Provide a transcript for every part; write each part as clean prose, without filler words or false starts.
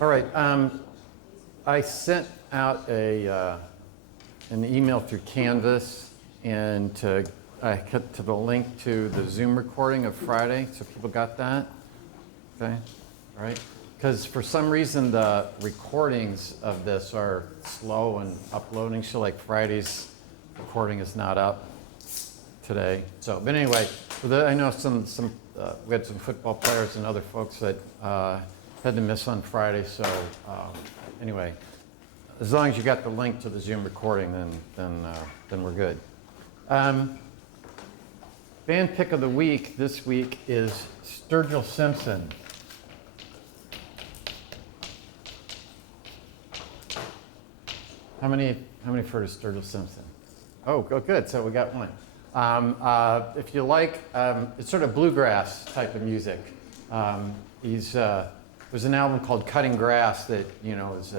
All right. I sent out an email through Canvas and to the link to the Zoom recording of Friday, so people got that. Okay. All right. Because for some reason the recordings of this are slow and uploading. So like Friday's recording is not up today. So, but anyway, I know we had some football players and other folks that had to miss on Friday. So anyway, as long as you got the link to the Zoom recording, then we're good. Band pick of the week this week is Sturgill Simpson. How many have heard of Sturgill Simpson? Oh, good. So we got one. If you like, it's sort of bluegrass type of music. There's an album called Cutting Grass that is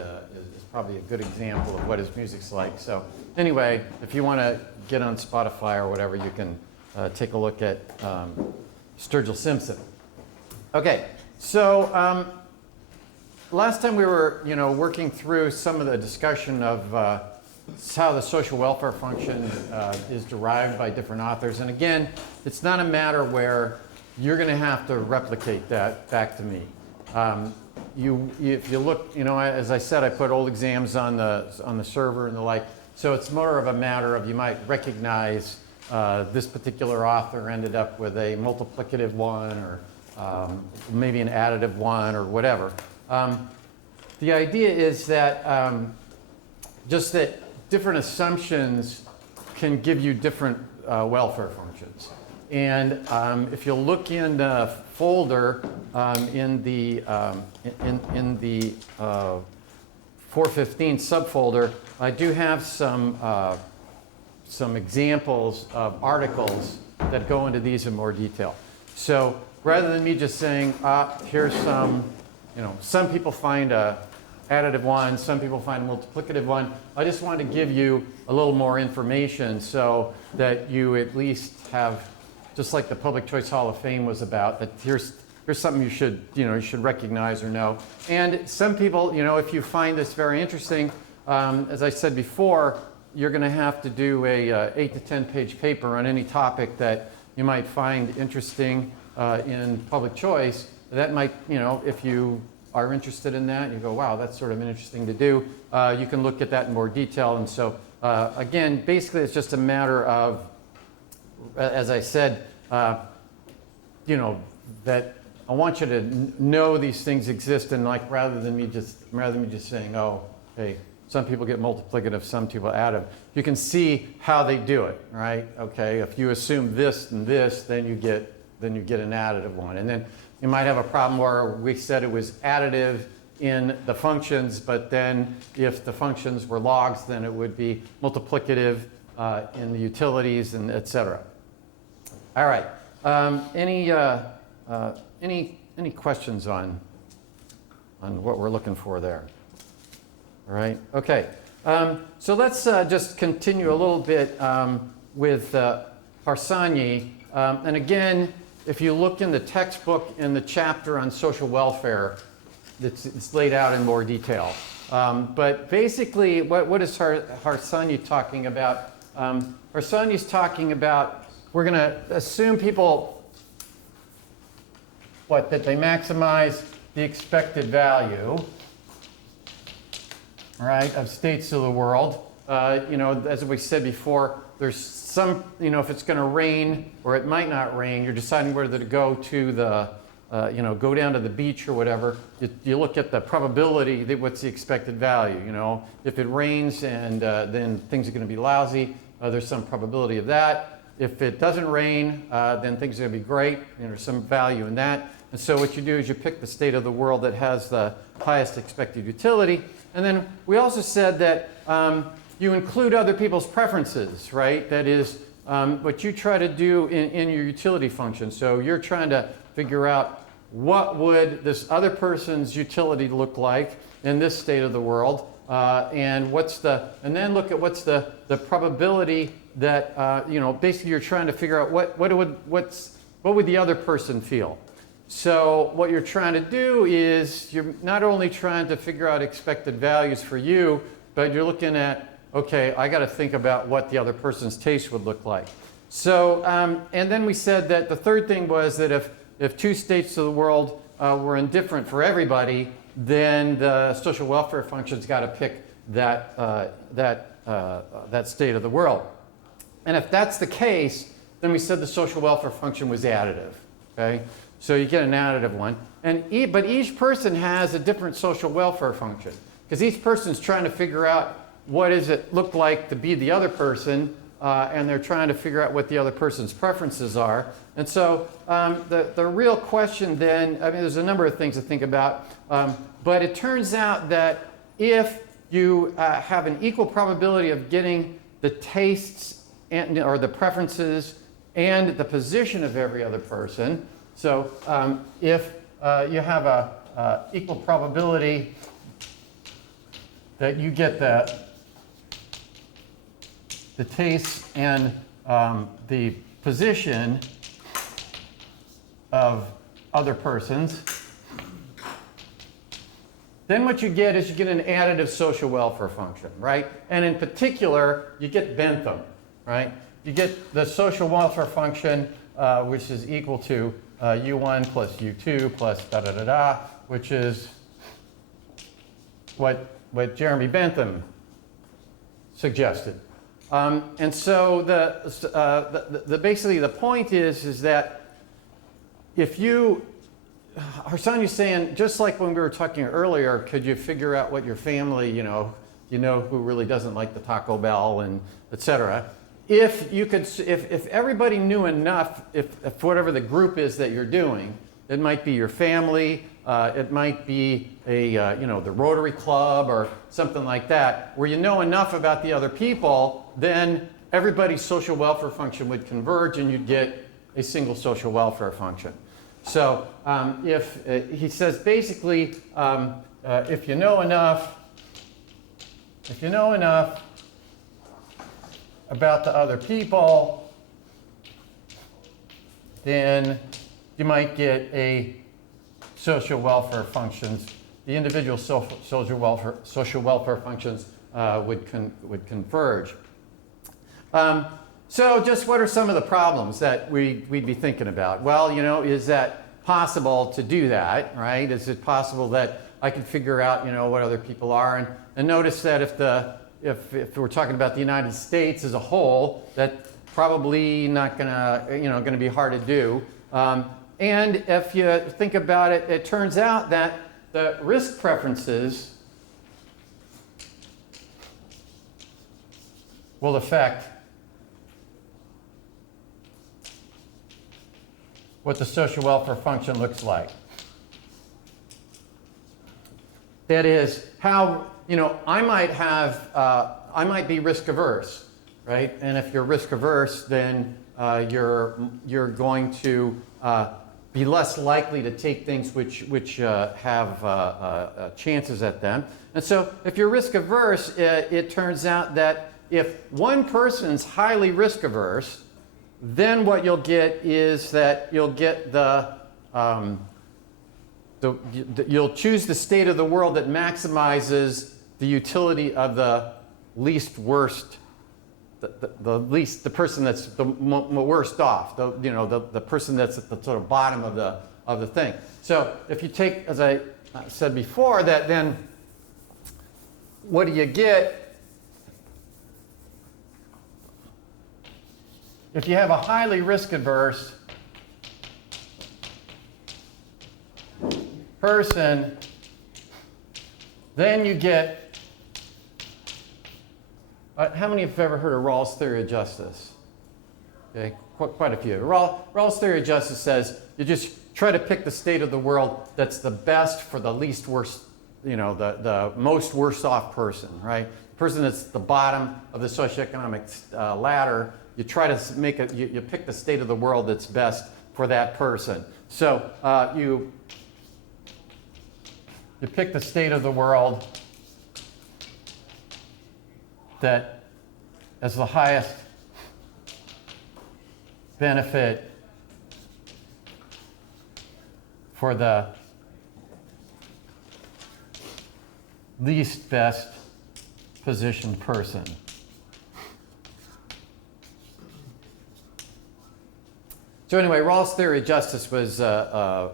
probably a good example of what his music's like. So anyway, if you want to get on Spotify or whatever, you can take a look at Sturgill Simpson. Okay, so last time we were working through some of the discussion of how the social welfare function is derived by different authors. And again, it's not a matter where you're going to have to replicate that back to me. If you look, as I said, I put old exams on the server and the like. So it's more of a matter of you might recognize this particular author ended up with a multiplicative one or maybe an additive one or whatever. The idea is that just that different assumptions can give you different welfare functions. And if you look in the folder in the 415 subfolder, I do have some examples of articles that go into these in more detail. So rather than me just saying, here's some people find a additive one, some people find a multiplicative one. I just wanted to give you a little more information so that you at least have, just like the Public Choice Hall of Fame was about, that here's something you should recognize or know. And some people, if you find this very interesting, as I said before, you're going to have to do a 8 to 10 page paper on any topic that you might find interesting in public choice. That might, if you are interested in that, you go, wow, that's sort of interesting to do. You can look at that in more detail. And so, again, basically it's just a matter of, as I said, that I want you to know these things exist, and like rather than me just saying, oh, hey, some people get multiplicative, some people additive. You can see how they do it, right? Okay, if you assume this and this, then you get an additive one, and then you might have a problem where we said it was additive in the functions, but then if the functions were logs, then it would be multiplicative in the utilities, and et cetera. All right. Any questions on what we're looking for there? All right. Okay. So let's just continue a little bit with Harsanyi. And again, if you look in the textbook in the chapter on social welfare, it's laid out in more detail. But basically, what is Harsanyi talking about? Harsanyi's talking about, we're going to assume people, that they maximize the expected value, all right, of states of the world. As we said before, there's some, if it's going to rain or it might not rain, you're deciding whether to go to the, go down to the beach or whatever. You look at the probability, what's the expected value, If it rains and then things are going to be lousy, there's some probability of that. If it doesn't rain, then things are going to be great, and there's some value in that. And so what you do is you pick the state of the world that has the highest expected utility. And then we also said that you include other people's preferences, right? That is what you try to do in your utility function. So you're trying to figure out what would this other person's utility look like in this state of the world, and then look at what's the probability that basically you're trying to figure out what would the other person feel. So what you're trying to do is you're not only trying to figure out expected values for you, but you're looking at, okay, I got to think about what the other person's taste would look like. So, and then we said that the third thing was that if two states of the world were indifferent for everybody, then the social welfare function's got to pick that state of the world. And if that's the case, then we said the social welfare function was additive. Okay, so you get an additive one, but each person has a different social welfare function because each person's trying to figure out what does it look like to be the other person, and they're trying to figure out what the other person's preferences are. And so the real question then, I mean, there's a number of things to think about, but it turns out that if you have an equal probability of getting the tastes or the preferences and the position of every other person, so if you have a equal probability that you get the taste and the position of other persons, then what you get is you get an additive social welfare function, right? And in particular, you get Bentham, right? You get the social welfare function, which is equal to U1 plus U2 plus da-da-da-da, which is what Jeremy Bentham suggested. And so basically the point is that if you, Harsany's saying, just like when we were talking earlier, could you figure out what your family, you know who really doesn't like the Taco Bell and et cetera. If you could, if everybody knew enough, if whatever the group is that you're doing, it might be your family, it might be the Rotary Club or something like that, where you know enough about the other people, then everybody's social welfare function would converge and you'd get a single social welfare function. So if he says basically, if you know enough about the other people, then you might get a social welfare functions. The individual social welfare functions would converge. So just what are some of the problems that we'd be thinking about? Well, is that possible to do that, right? Is it possible that I can figure out, what other people are? And notice that if we're talking about the United States as a whole, that's probably not gonna be hard to do. And if you think about it, it turns out that the risk preferences will affect what the social welfare function looks like. That is, how, I might be risk averse, right? And if you're risk averse, then you're going to be less likely to take things which have chances at them. And so if you're risk averse, it turns out that if one person's highly risk averse, then what you'll get is that you'll get you'll choose the state of the world that maximizes the utility of the least worst, the person that's the worst off, the person that's at the sort of bottom of the thing. So if you take, as I said before, that then what do you get? If you have a highly risk averse person, then you get, how many have ever heard of Rawls' theory of justice? Okay, quite a few. Rawls' theory of justice says you just try to pick the state of the world that's the best for the least worst, the most worst off person, right? The person that's at the bottom of the socioeconomic ladder, you try to make it, you pick the state of the world that's best for that person. So you pick the state of the world that has the highest benefit for the least best positioned person. So anyway, Rawls' Theory of Justice was a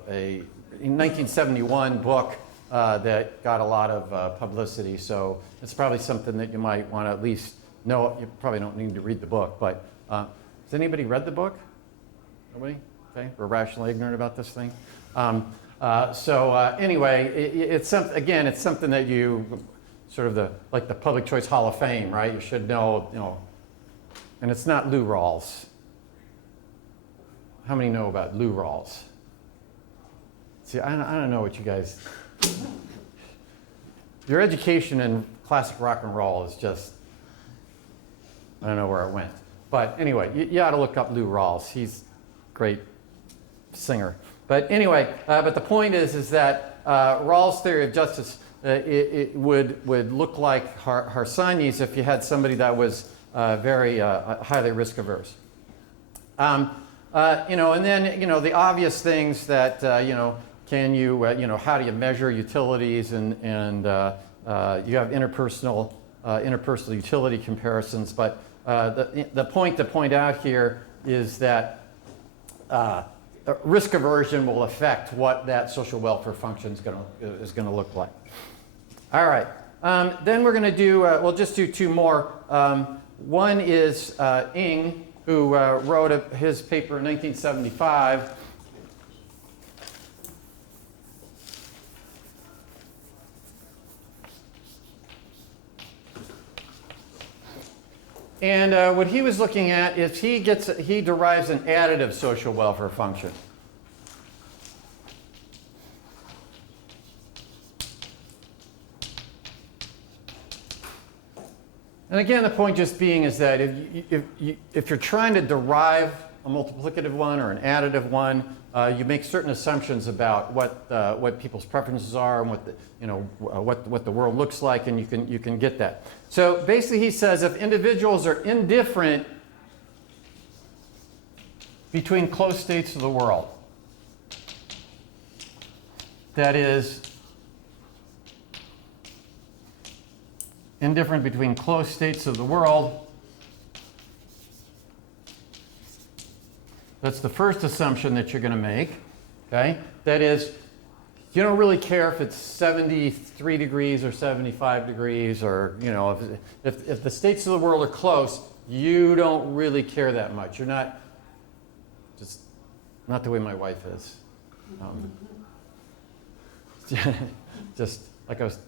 1971 book that got a lot of publicity. So it's probably something that you might want to at least know. You probably don't need to read the book, but has anybody read the book? Nobody? Okay, we're rationally ignorant about this thing. Anyway, it's something that you sort of like the Public Choice Hall of Fame, right? You should know, and it's not Lou Rawls. How many know about Lou Rawls? See, I don't know what you guys. Your education in classic rock and roll is just, I don't know where it went. But anyway, you ought to look up Lou Rawls. He's a great singer. But anyway, but the point is that Rawls' theory of justice, it would look like Harsanyi's if you had somebody that was very highly risk averse. And then, the obvious things that, can you, how do you measure utilities and you have interpersonal utility comparisons. But the point to point out here is that risk aversion will affect what that social welfare function is going to look like. All right. Then we're going to do, we'll just do two more. One is Ng, who wrote his paper in 1975. And what he was looking at is he derives an additive social welfare function. And again, the point just being is that if you're trying to derive a multiplicative one or an additive one, you make certain assumptions about what people's preferences are and what the world looks like, and you can get that. So basically, he says if individuals are indifferent between closed states of the world, that is, indifferent between closed states of the world, that's the first assumption that you're going to make, okay? That is, you don't really care if it's 73 degrees or 75 degrees or, if the states of the world are close, you don't really care that much. You're not, not the way my wife is. Just like I was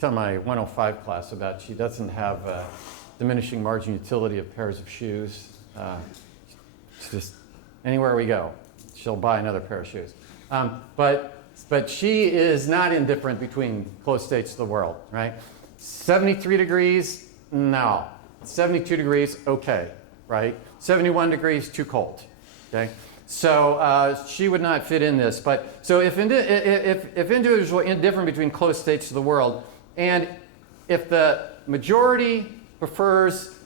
telling my 105 class about, she doesn't have diminishing margin utility of pairs of shoes. It's just, anywhere we go, she'll buy another pair of shoes. But she is not indifferent between closed states of the world, right? 73 degrees, no. 72 degrees, okay, right? 71 degrees, too cold, okay? So she would not fit in this. But so if individuals are indifferent between closed states of the world, and if the majority prefers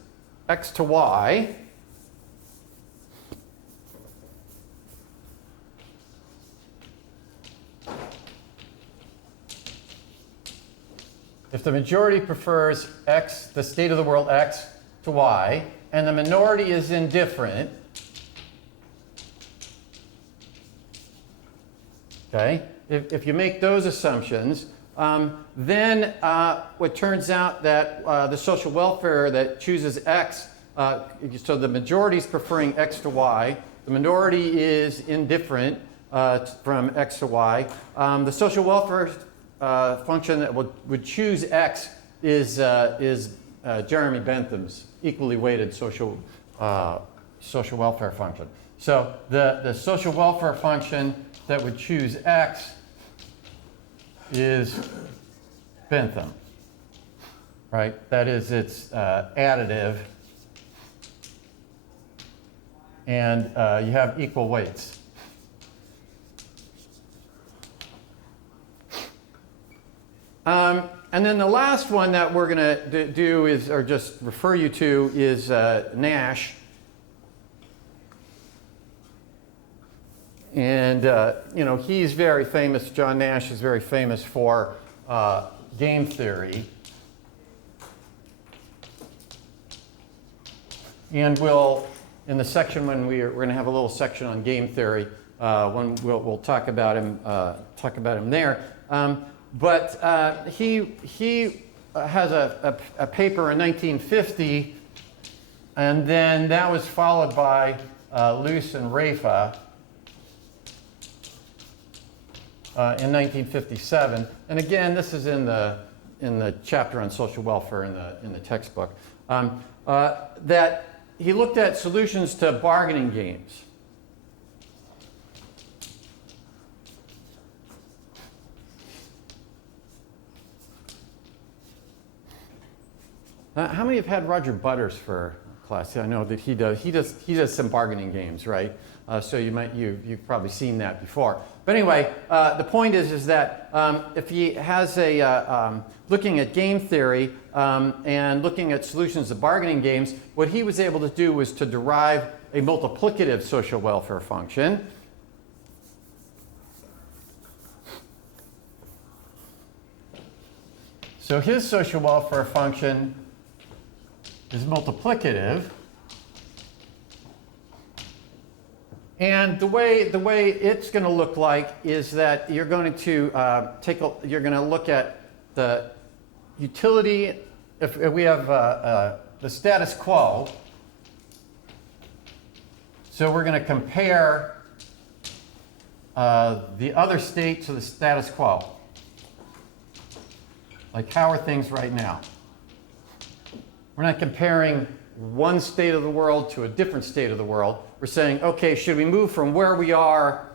X to Y, if the majority prefers X, the state of the world X to Y, and the minority is indifferent, okay, if you make those assumptions, then what turns out that the social welfare that chooses X, so the majority is preferring X to Y, the minority is indifferent from X to Y. The social welfare function that would choose X is Jeremy Bentham's equally weighted social welfare function. So the social welfare function that would choose X is Bentham, right? That is, it's additive, and you have equal weights. And then the last one that we're going to do is, or just refer you to, is Nash. And you know, he's very famous. John Nash is very famous for game theory. And we'll, in the section when we're going to have a little section on game theory, when we'll talk about him there. But he has a paper in 1950, and then that was followed by Luce and Rafa in 1957. And again, this is in the chapter on social welfare in the textbook. That he looked at solutions to bargaining games. How many have had Roger Butters for class? I know that he does some bargaining games, right? So you've probably seen that before. But anyway, the point is that if he has looking at game theory and looking at solutions to bargaining games, what he was able to do was to derive a multiplicative social welfare function. So his social welfare function is multiplicative. And the way it's going to look like is that you're going to you're going to look at the utility. If we have the status quo, so we're going to compare the other state to the status quo. Like, how are things right now? We're not comparing one state of the world to a different state of the world. We're saying, okay, should we move from where we are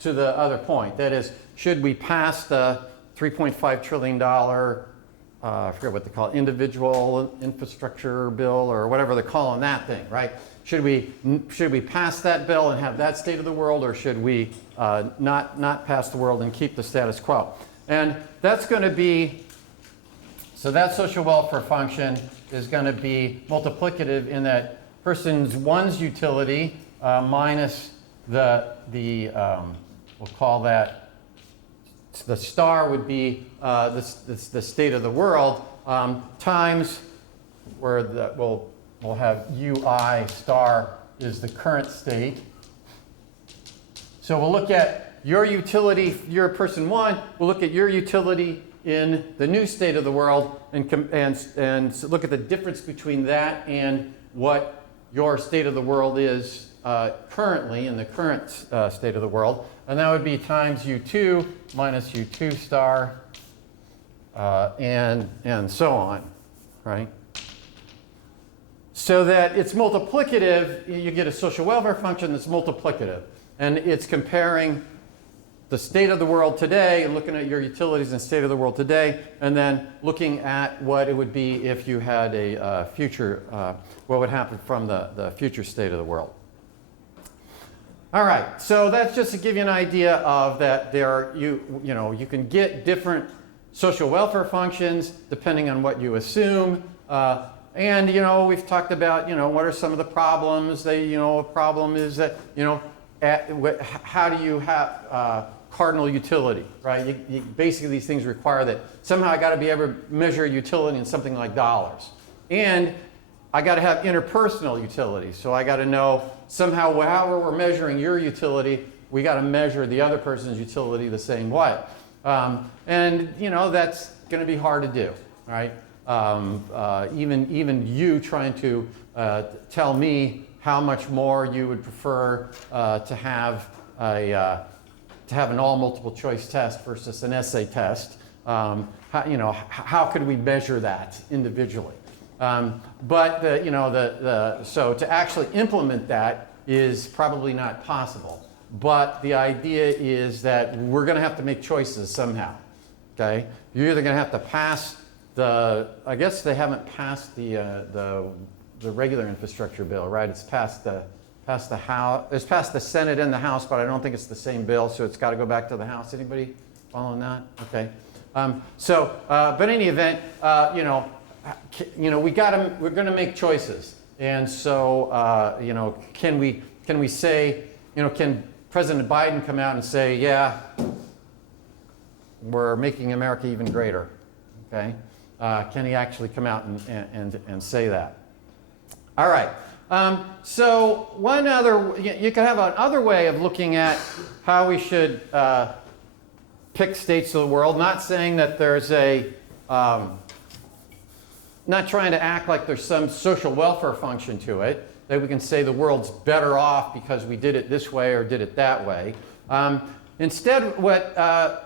to the other point? That is, should we pass the $3.5 trillion, I forget what they call it, individual infrastructure bill or whatever they're calling that thing, right? Should we pass that bill and have that state of the world, or should we not pass the world and keep the status quo? And that's going to be, so that social welfare function is going to be multiplicative in that person's one's utility minus the we'll call that, the star would be the state of the world times where we'll have UI star is the current state. So we'll look at your utility, your person one, we'll look at your utility in the new state of the world and look at the difference between that and what your state of the world is currently in the current state of the world. And that would be times U2 minus U2 star and so on, right? So that it's multiplicative, you get a social welfare function that's multiplicative. And it's comparing the state of the world today and looking at your utilities and state of the world today, and then looking at what it would be if you had a future, what would happen from the future state of the world. All right, so that's just to give you an idea of that you can get different social welfare functions depending on what you assume. And we've talked about what are some of the problems. A problem is that how do you have cardinal utility, right? Basically, these things require that somehow I got to be able to measure utility in something like dollars, and I got to have interpersonal utility. So I got to know somehow, however we're measuring your utility, we got to measure the other person's utility the same way, and that's going to be hard to do, right? Even you trying to tell me how much more you would prefer to have an all multiple choice test versus an essay test. How could we measure that individually? But so to actually implement that is probably not possible. But the idea is that we're going to have to make choices somehow. Okay, you're either going to have to pass I guess they haven't passed the regular infrastructure bill, right? It's passed the House. It's passed the Senate and the House, but I don't think it's the same bill, so it's got to go back to the House. Anybody following that? Okay. But in any event, we're going to make choices, and so can we say, can President Biden come out and say, yeah, we're making America even greater, okay? Can he actually come out and say that? All right. So one other, you could have another way of looking at how we should pick states of the world, not saying that there's a, not trying to act like there's some social welfare function to it, that we can say the world's better off because we did it this way or did it that way. Instead,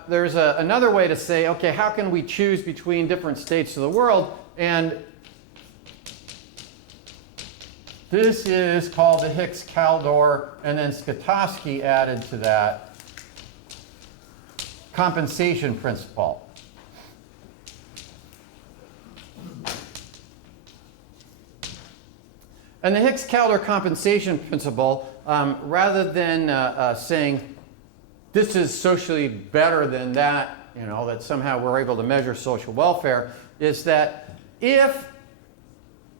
there's another way to say, okay, how can we choose between different states of the world? And this is called the Hicks-Kaldor, and then Skatowski added to that compensation principle. And the Hicks-Kaldor compensation principle, rather than saying this is socially better than that, you know, that somehow we're able to measure social welfare, is that if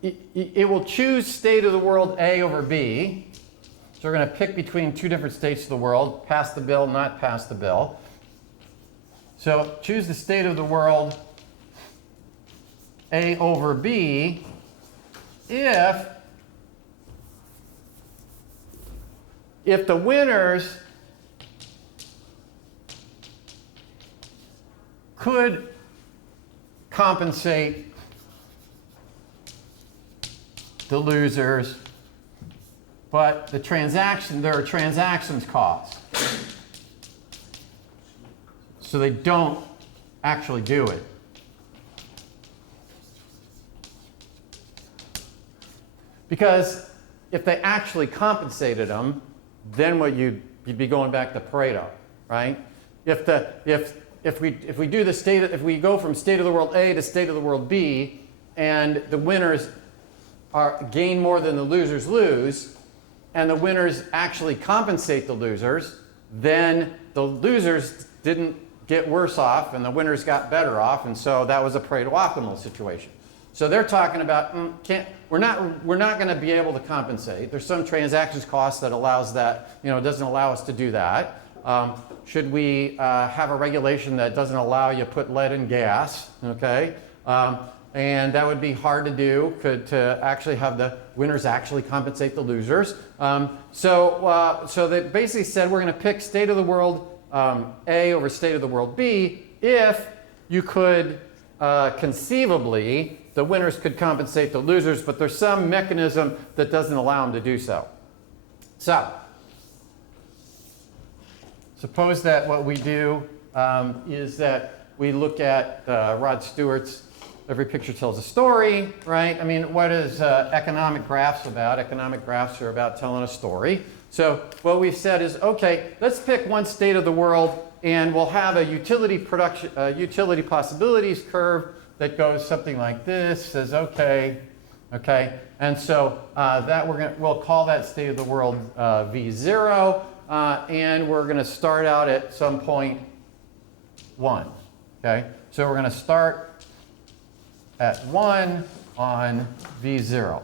it will choose state of the world A over B, so we're going to pick between two different states of the world, pass the bill, not pass the bill. So choose the state of the world A over B if the winners could compensate the losers, but there are transactions costs. So they don't actually do it. Because if they actually compensated them, then what you'd be going back to Pareto, right? If we do the state, if we go from state of the world A to state of the world B, and the winners gain more than the losers lose, and the winners actually compensate the losers, then the losers didn't get worse off, and the winners got better off, and so that was a Pareto optimal situation. So they're talking about we're not going to be able to compensate. There's some transactions cost that allows that, you know, doesn't allow us to do that. Should we have a regulation that doesn't allow you to put lead in gas? Okay. And that would be hard to do, to actually have the winners actually compensate the losers. So they basically said we're going to pick state of the world A over state of the world B if you could conceivably, the winners could compensate the losers, but there's some mechanism that doesn't allow them to do so. So suppose that what we do is that we look at Rod Stewart's Every Picture Tells a Story, right? I mean, what is economic graphs about? Economic graphs are about telling a story. So what we've said is, okay, let's pick one state of the world, and we'll have a utility possibilities curve that goes something like this. Says, okay, and so we'll call that state of the world V0, and we're going to start out at some point 1. Okay, so we're going to start at 1 on V0.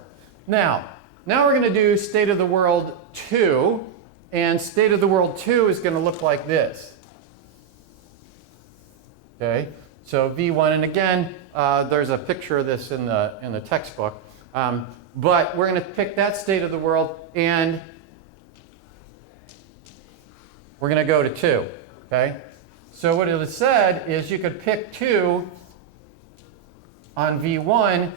Now we're going to do state of the world 2, and state of the world 2 is going to look like this. Okay, so V1, and again, there's a picture of this in the textbook, but we're going to pick that state of the world, and we're going to go to 2. Okay, so what it has said is you could pick 2 on V1,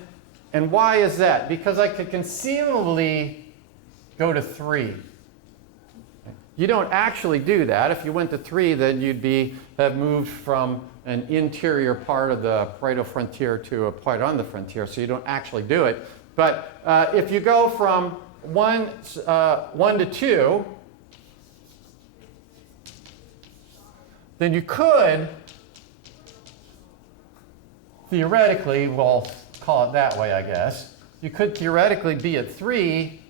and why is that? Because I could conceivably go to 3. You don't actually do that. If you went to 3, then you'd have moved from an interior part of the Pareto frontier to a point on the frontier, so you don't actually do it. But if you go from 1 to 2, then you could theoretically, we'll call it that way, I guess. You could theoretically be at 3,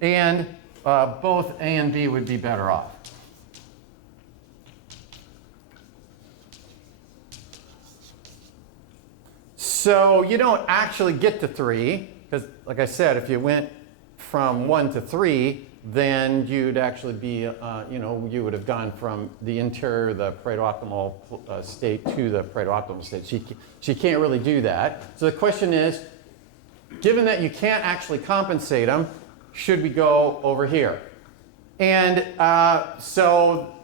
and both A and B would be better off. So you don't actually get to 3, because like I said, if you went from 1 to 3, then you'd actually be, you know, you would have gone from the interior, the Pareto optimal state to the Pareto optimal state. So you can't really do that. So the question is, given that you can't actually compensate them, should we go over here? And so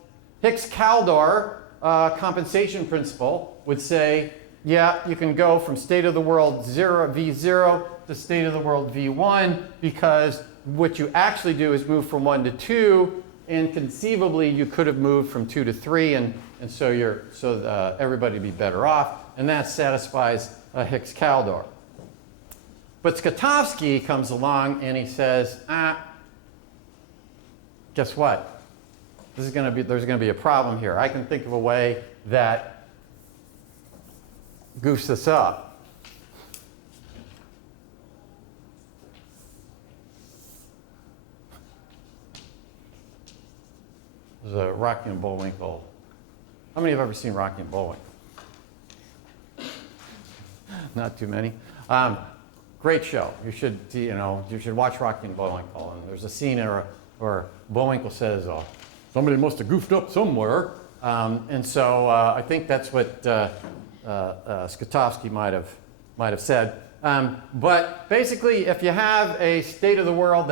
Hicks-Kaldor compensation principle would say, yeah, you can go from state of the world 0, V0 to state of the world V1 because what you actually do is move from 1 to 2, and conceivably you could have moved from 2 to 3, and so everybody would be better off, and that satisfies Hicks-Kaldor. But Skatovsky comes along and he says, guess what? There's going to be a problem here. I can think of a way that goofs this up. There's a Rocky and Bullwinkle. How many have ever seen Rocky and Bullwinkle? Not too many. Great show. You should watch Rocky and Bullwinkle. And there's a scene where Bullwinkle says, "Oh, somebody must have goofed up somewhere," and so I think that's what Skatovsky might have said. But basically, if you have a state of the world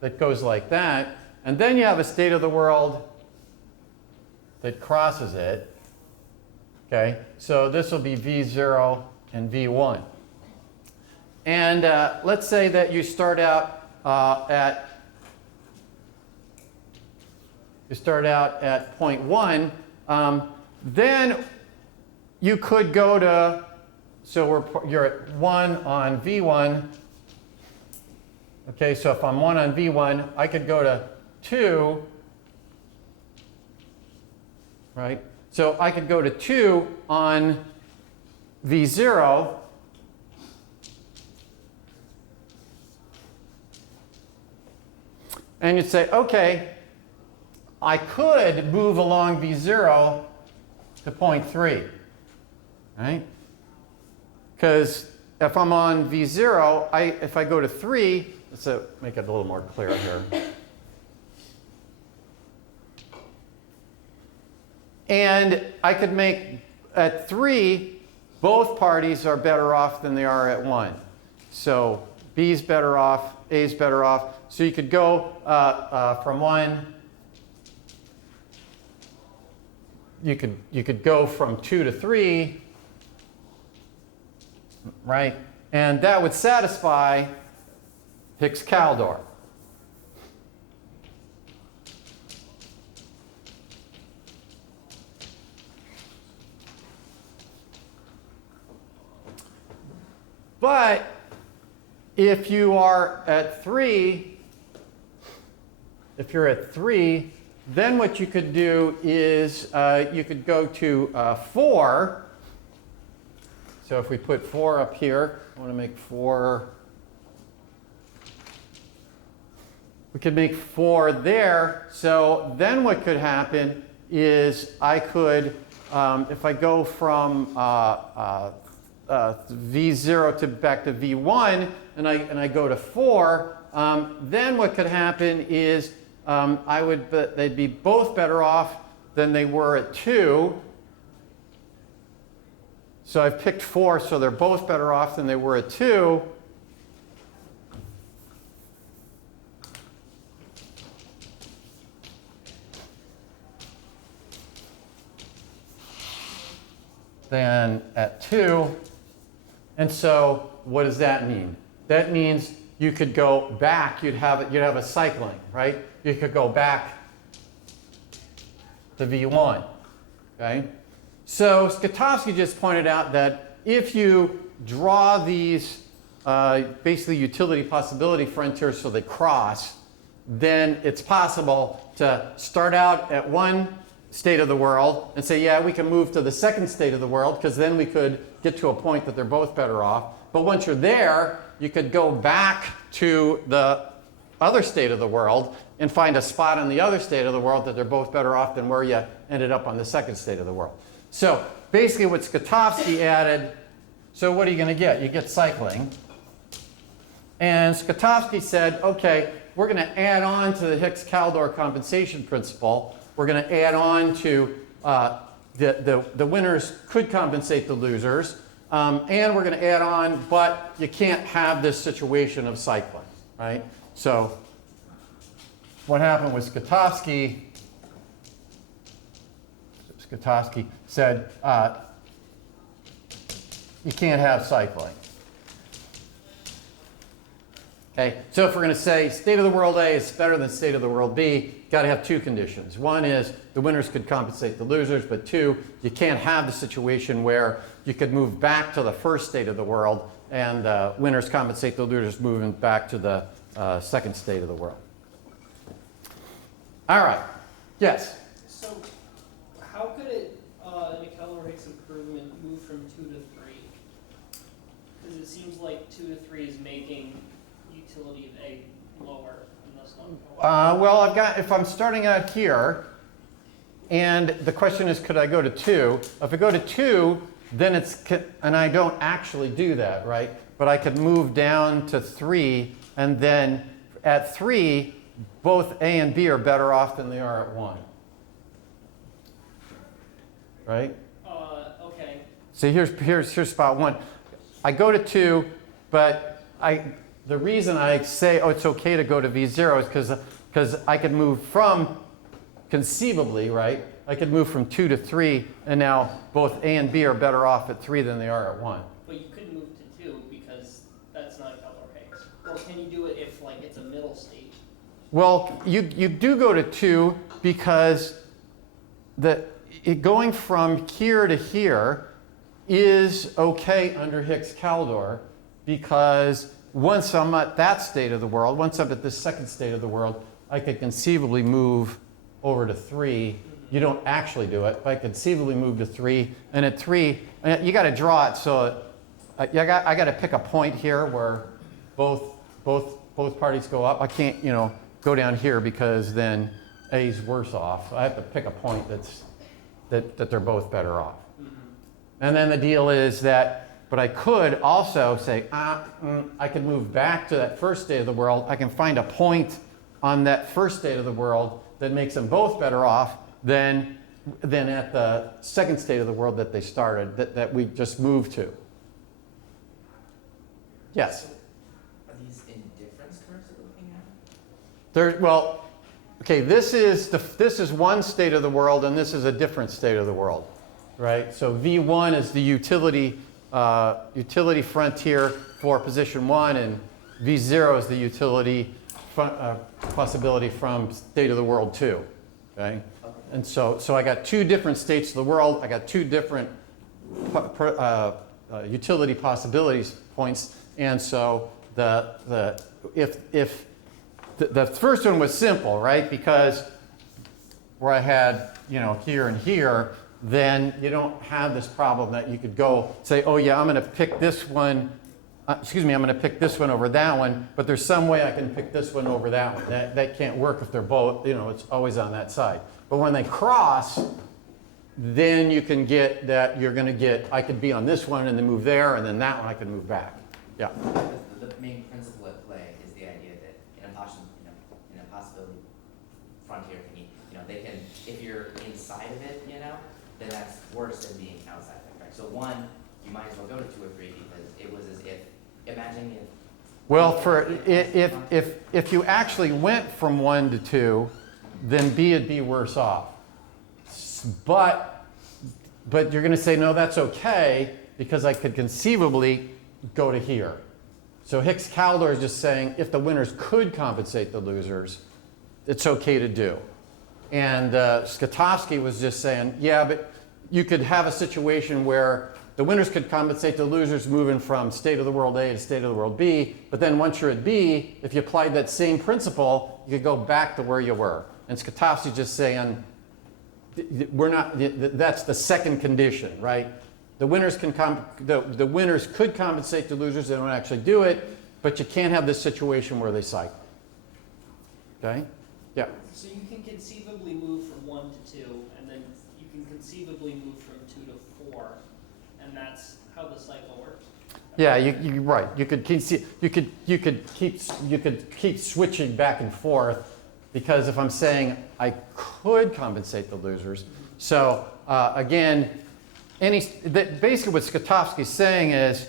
that goes like that, and then you have a state of the world that crosses it, okay? So this will be V0 and V1. And let's say that you start out at point 1. Then you could go to, so you're at 1 on V1. Okay, so if I'm 1 on V1, I could go to 2, right? So I could go to 2 on V0. And you'd say, okay, I could move along V0 to point 3, right? Because if I'm on V0, if I go to 3, let's make it a little more clear here. And I could make, at 3, both parties are better off than they are at 1. So B's better off, A's better off. So you could go from 1, you could go from 2 to 3, right? And that would satisfy Hicks-Kaldor. But if you are at 3, if you're at 3, then what you could do is you could go to 4. So if we put 4 up here, I want to make 4. We could make 4 there. So then what could happen is I could, if I go from V0 to back to V1, and I go to 4, then what could happen is they'd be both better off than they were at 2. So I've picked 4, so they're both better off than they were at 2. Than at 2. And so what does that mean? That means you could go back, you'd have a cycling, right? You could go back to V1, okay? So Skatovsky just pointed out that if you draw these basically utility possibility frontiers so they cross, then it's possible to start out at one state of the world and say, yeah, we can move to the second state of the world because then we could get to a point that they're both better off. But once you're there, you could go back to the other state of the world and find a spot on the other state of the world that they're both better off than where you ended up on the second state of the world. So basically what Skatovsky added, so what are you going to get? You get cycling. And Skatowski said, okay, we're going to add on to the Hicks-Kaldor compensation principle. We're going to add on to the winners could compensate the losers. And we're going to add on, but you can't have this situation of cycling, right? So what happened with Skatowski said, you can't have cycling. Okay, so if we're going to say state of the world A is better than state of the world B, you've got to have two conditions. One is the winners could compensate the losers, but two, you can't have the situation where you could move back to the first state of the world and winners compensate the losers moving back to the second state of the world. All right, yes? So how could it, in a caloric improvement, move from 2 to 3? Because it seems like 2 to 3 is making utility of A lower, and that's not. Well, I've got, if I'm starting out here, and the question is, could I go to 2? If I go to 2, then it's, and I don't actually do that, right? But I could move down to 3, and then at 3, both A and B are better off than they are at 1. Right? Okay. So here's spot 1. I go to 2, but the reason I say, oh, it's okay to go to V0 is because I could move from, conceivably, right? I could move from 2 to 3, and now both A and B are better off at 3 than they are at 1. But you couldn't move to 2 because that's not a caloric. Or can you do it if like it's a middle state? Well, you do go to 2 because going from here to here is okay under Hicks-Kaldor because once I'm at that state of the world, once I'm at this second state of the world, I could conceivably move over to 3. You don't actually do it, but I could conceivably move to 3. And at 3, you got to draw it so I got to pick a point here where both parties go up. I can't, go down here because then A's worse off. I have to pick a point that they're both better off. And then the deal is that, but I could also say, I can move back to that first state of the world. I can find a point on that first state of the world that makes them both better off than at the second state of the world that they started, that we just moved to. Yes? Are these indifference curves that we're looking at? Well, okay, this is one state of the world, and this is a different state of the world, right? So V1 is the utility frontier for position 1, and V0 is the utility possibility from state of the world 2, okay? And so I got two different states of the world. I got two different utility possibilities points, and so if the first one was simple, right? Because where I had, here and here, then you don't have this problem that you could go say, oh yeah, I'm going to pick this one, I'm going to pick this one over that one, but there's some way I can pick this one over that one. That can't work if they're both, it's always on that side. But when they cross, then you can get that you're going to get, I could be on this one and then move there, and then that one I can move back. Yeah. The main principle at play is the idea that in a possibility frontier, they can, if you're inside of it, then that's worse than being outside of it, right? So 1, you might as well go to 2 or 3 because it was as if, imagine if. Well, if you actually went from 1 to 2, then B would be worse off. But you're going to say, no, that's okay because I could conceivably go to here. So Hicks-Kaldor is just saying if the winners could compensate the losers, it's okay to do. And Skatowski was just saying, yeah, but you could have a situation where the winners could compensate the losers moving from state of the world A to state of the world B, but then once you're at B, if you applied that same principle, you could go back to where you were. And Skatowski's just saying, that's the second condition, right? The winners the winners could compensate the losers, they don't actually do it, but you can't have this situation where they cycle. Okay? Yeah. So you can conceivably move from 1 to 2, and then you can conceivably move from 2 to 4, and that's how the cycle works? Yeah, you're right. You could keep switching back and forth, because if I'm saying I could compensate the losers, so again, basically what Skatowski's saying is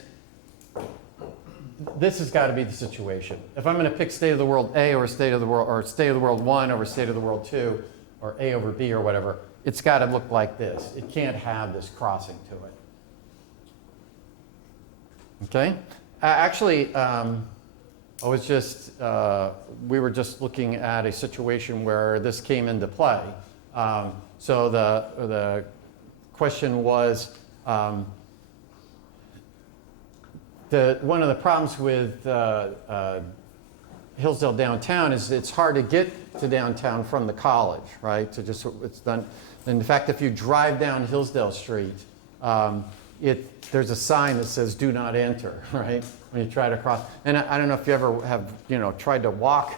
this has got to be the situation. If I'm going to pick state of the world A or state of the world, or state of the world 1 over state of the world 2, or A over B or whatever, it's got to look like this. It can't have this crossing to it. Okay? Actually, I was just, we were just looking at a situation where this came into play. So the question was, one of the problems with Hillsdale downtown is it's hard to get to downtown from the college, right? It's done. In fact, if you drive down Hillsdale Street, there's a sign that says "Do not enter," right? When you try to cross. And I don't know if you ever have, tried to walk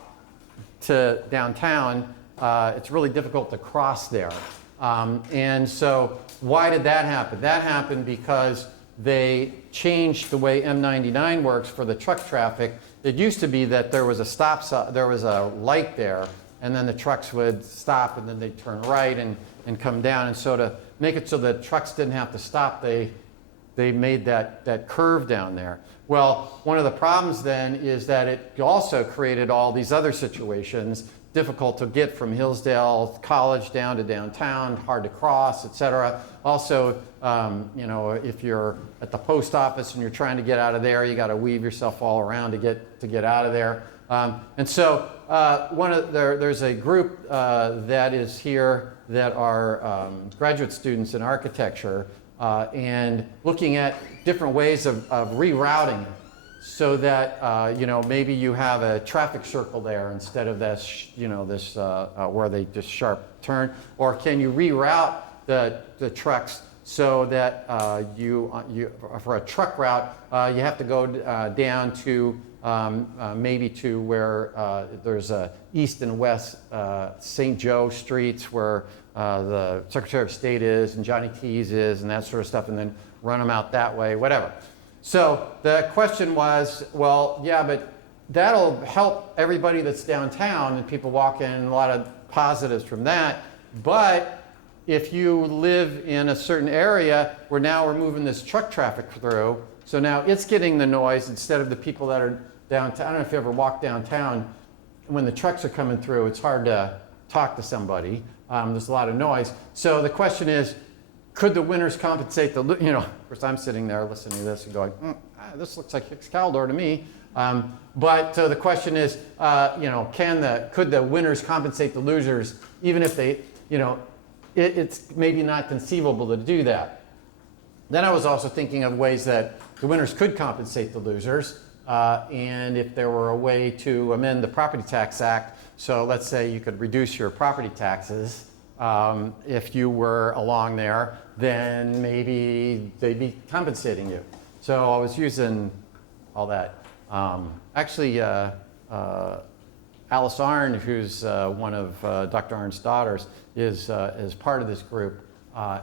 to downtown. It's really difficult to cross there. And so why did that happen? That happened because they changed the way M99 works for the truck traffic. It used to be that there was a stop sign, there was a light there, and then the trucks would stop and then they'd turn right and come down. And so to make it so that trucks didn't have to stop, they made that curve down there. Well, one of the problems then is that it also created all these other situations, difficult to get from Hillsdale College down to downtown, hard to cross, etc. Also, if you're at the post office and you're trying to get out of there, you got to weave yourself all around to get out of there. And so there's a group that is here that are graduate students in architecture, and looking at different ways of rerouting it, so that maybe you have a traffic circle there instead of this where they just sharp turn, or can you reroute the trucks so that for a truck route you have to go down to maybe to where there's a east and west St. Joe streets where the Secretary of State is and Johnny T's is and that sort of stuff, and then run them out that way, whatever. So the question was, well, yeah, but that'll help everybody that's downtown and people walk in, a lot of positives from that. But if you live in a certain area where now we're moving this truck traffic through, so now it's getting the noise instead of the people that are downtown. I don't know if you ever walk downtown. When the trucks are coming through, it's hard to talk to somebody. There's a lot of noise. So the question is, could the winners compensate of course I'm sitting there listening to this and going, this looks like Hicks Caldor to me. But the question is, could the winners compensate the losers, even if they, it's maybe not conceivable to do that. Then I was also thinking of ways that the winners could compensate the losers, and if there were a way to amend the Property Tax Act, so let's say you could reduce your property taxes if you were along there, then maybe they'd be compensating you. So I was using all that. Actually, Alice Arndt, who's one of Dr. Arndt's daughters, is part of this group.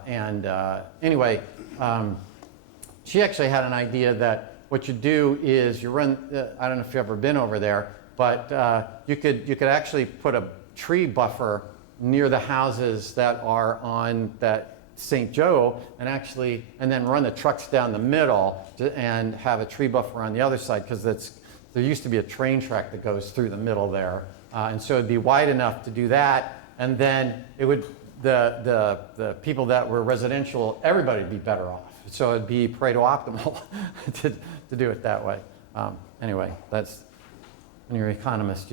Anyway, she actually had an idea that what you do is you run, I don't know if you've ever been over there, but you could actually put a tree buffer near the houses that are on that St. Joe, and then run the trucks down the middle and have a tree buffer on the other side, because there used to be a train track that goes through the middle there, and so it'd be wide enough to do that, and then it would the people that were residential, everybody would be better off. So it'd be Pareto optimal to do it that way. Anyway, that's when you're an economist,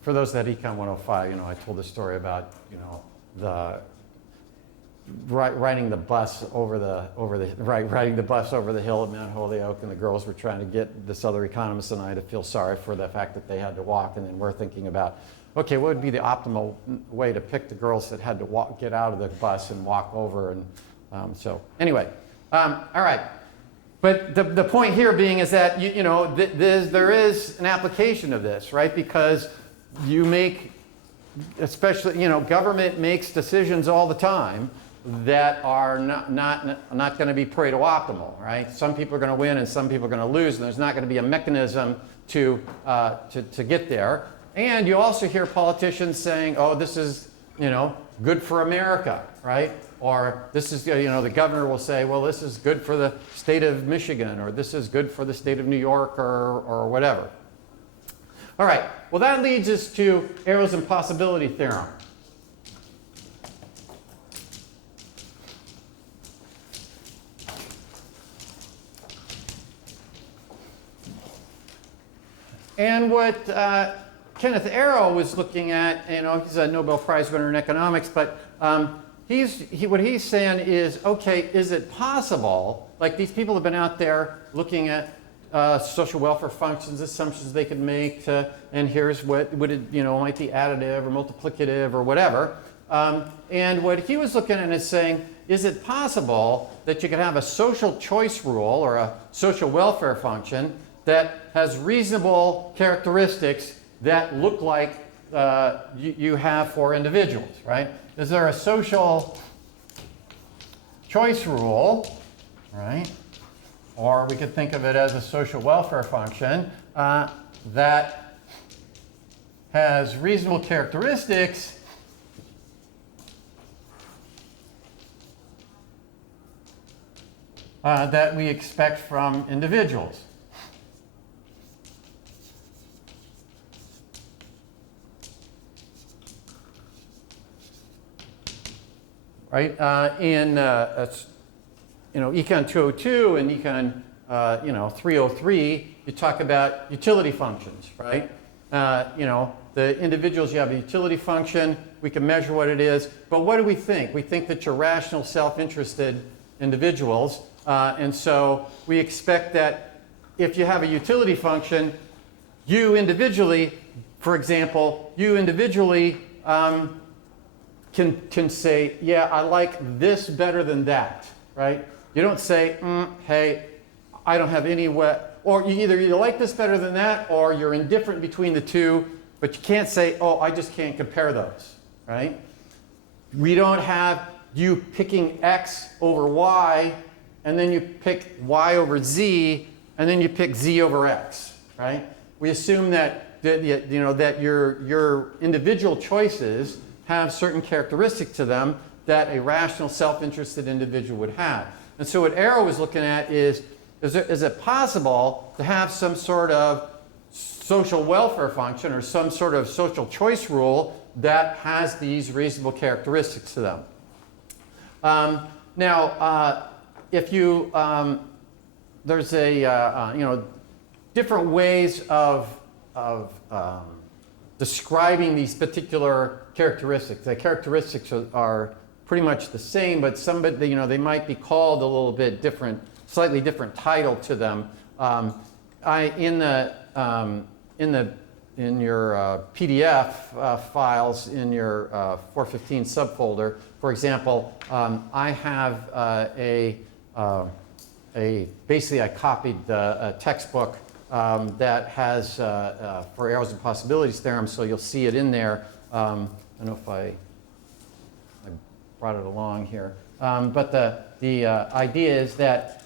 for those that Econ 105, I told the story about, the riding the bus over the hill at Mount Holyoke, and the girls were trying to get this other economist and I to feel sorry for the fact that they had to walk, and then we're thinking about, okay, what would be the optimal way to pick the girls that had to get out of the bus and walk over, and so anyway, all right. But the point here being is that there is an application of this, right? Because you make, especially, government makes decisions all the time, that are not going to be Pareto optimal, right? Some people are going to win and some people are going to lose, and there's not going to be a mechanism to get there. And you also hear politicians saying, oh, this is, good for America, right? Or this is, the governor will say, well, this is good for the state of Michigan, or this is good for the state of New York, or whatever. All right, well, that leads us to arrows and possibility theorem. And what Kenneth Arrow was looking at, he's a Nobel Prize winner in economics, but what he's saying is, okay, is it possible, like these people have been out there looking at social welfare functions, assumptions they could make, and here's what would it, might be additive or multiplicative or whatever. And what he was looking at is saying, is it possible that you could have a social choice rule or a social welfare function that has reasonable characteristics that look like you have for individuals, right? Is there a social choice rule, right? Or we could think of it as a social welfare function that has reasonable characteristics that we expect from individuals. Right? In ECON 202 and ECON 303, you talk about utility functions, right? The individuals, you have a utility function, we can measure what it is, but what do we think? We think that you're rational, self-interested individuals, and so we expect that if you have a utility function, you individually, for example, can say, yeah, I like this better than that, right? You don't say, hey, I don't have any or you either like this better than that, or you're indifferent between the two, but you can't say, oh, I just can't compare those, right? We don't have you picking X over Y, and then you pick Y over Z, and then you pick Z over X, right? We assume that your individual choices have certain characteristics to them that a rational, self-interested individual would have. And so what Arrow is looking at is it possible to have some sort of social welfare function or some sort of social choice rule that has these reasonable characteristics to them? If you, there's different ways of describing these particular characteristics. The characteristics are pretty much the same, but they might be called a little bit different, slightly different title to them. In your PDF files in your 415 subfolder, for example, I have basically I copied a textbook that has for arrows and possibilities theorem, so you'll see it in there. I don't know if I brought it along here, but the idea is that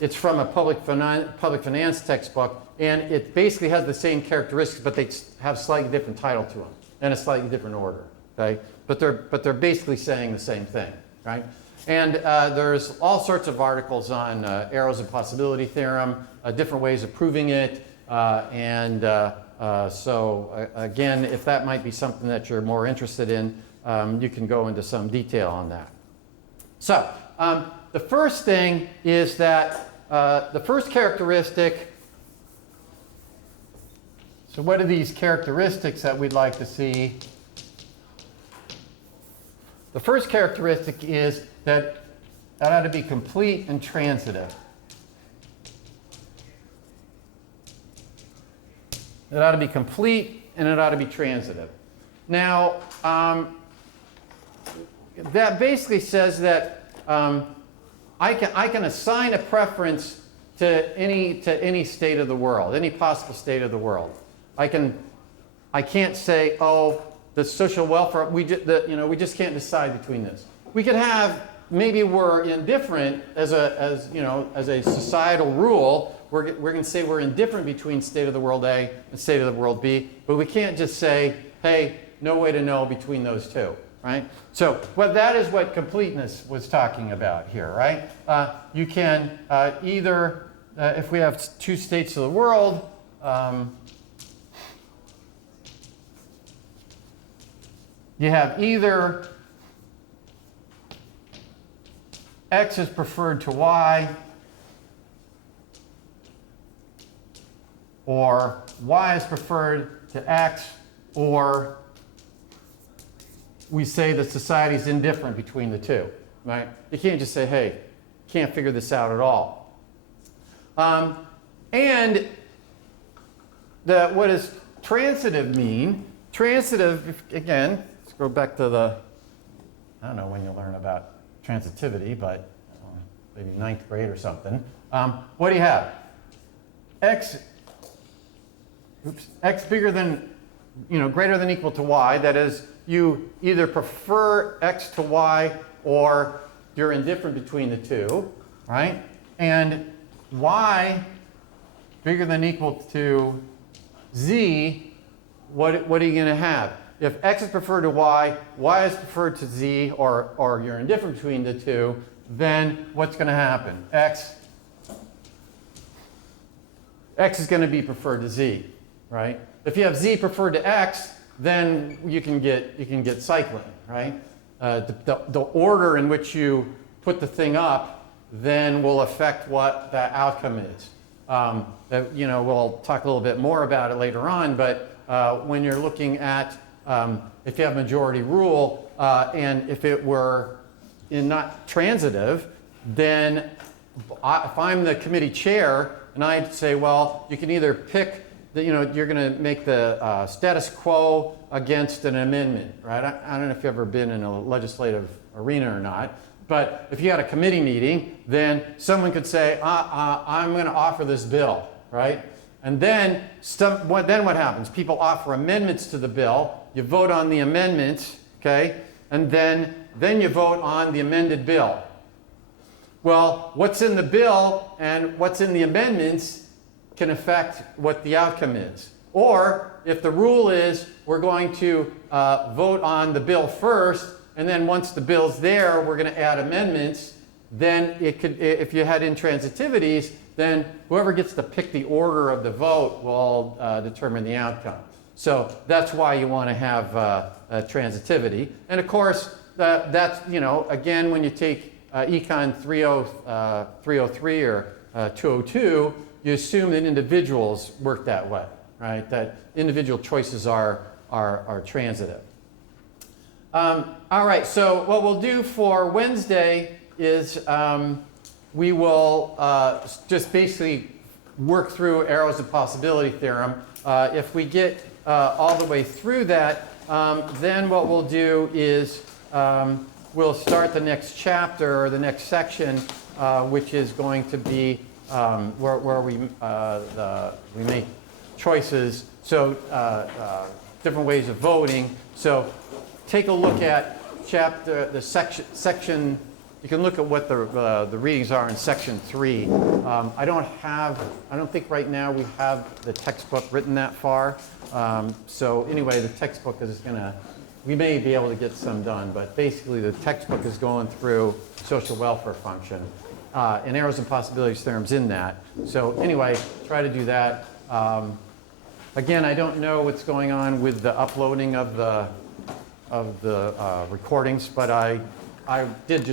it's from a public finance textbook, and it basically has the same characteristics, but they have slightly different title to them and a slightly different order. Okay, but they're basically saying the same thing, right? And there's all sorts of articles on arrows and possibility theorem, different ways of proving it, so again, if that might be something that you're more interested in, you can go into some detail on that. So the first thing is that the first characteristic, so what are these characteristics that we'd like to see? The first characteristic is that ought to be complete and transitive. It ought to be complete and it ought to be transitive. Now, that basically says that I can assign a preference to any state of the world, any possible state of the world. I can't say, oh, the social welfare, we just can't decide between this. we could have, maybe we're indifferent as a societal rule. We're going to say we're indifferent between state of the world A and state of the world B, but we can't just say, hey, no way to know between those two, right? So that is what completeness was talking about here, right? You can either, if we have two states of the world, you have either X is preferred to Y, or Y is preferred to X, or we say that society is indifferent between the two, right? You can't just say, hey, can't figure this out at all. And what does transitive mean? Transitive, again, let's go back to I don't know when you learn about transitivity, but maybe 9th grade or something. What do you have? X bigger than, greater than equal to Y. That is, you either prefer X to Y or you're indifferent between the two, right? And Y bigger than equal to Z, what are you going to have? If X is preferred to Y, Y is preferred to Z, or you're indifferent between the two, then what's going to happen? X is going to be preferred to Z, right? If you have Z preferred to X, then you can get cycling, right? The order in which you put the thing up then will affect what the outcome is. We'll talk a little bit more about it later on, but when you're looking at if you have majority rule and if it were not transitive, then if I'm the committee chair and I'd say, well, you can either pick you're going to make the status quo against an amendment, right? I don't know if you've ever been in a legislative arena or not, but if you had a committee meeting, then someone could say, I'm going to offer this bill, right? And then what happens? People offer amendments to the bill. You vote on the amendments, okay? And then you vote on the amended bill. Well, what's in the bill and what's in the amendments can affect what the outcome is. Or if the rule is we're going to vote on the bill first, and then once the bill's there, we're going to add amendments, then it could, if you had intransitivities, then whoever gets to pick the order of the vote will determine the outcome. So that's why you want to have transitivity. And of course, that's, again, when you take ECON 303 or 202, you assume that individuals work that way, right? That individual choices are transitive. All right, so what we'll do for Wednesday is we will just basically work through arrows of possibility theorem. If we get all the way through that, then what we'll do is we'll start the next chapter or the next section, which is going to be where we make choices. So different ways of voting. So take a look at section. You can look at what the readings are in section 3. I don't think right now we have the textbook written that far. So anyway, the textbook is we may be able to get some done, but basically the textbook is going through social welfare function. And arrows and possibilities theorems in that. So anyway, try to do that. Again, I don't know what's going on with the uploading of the recordings, but I did just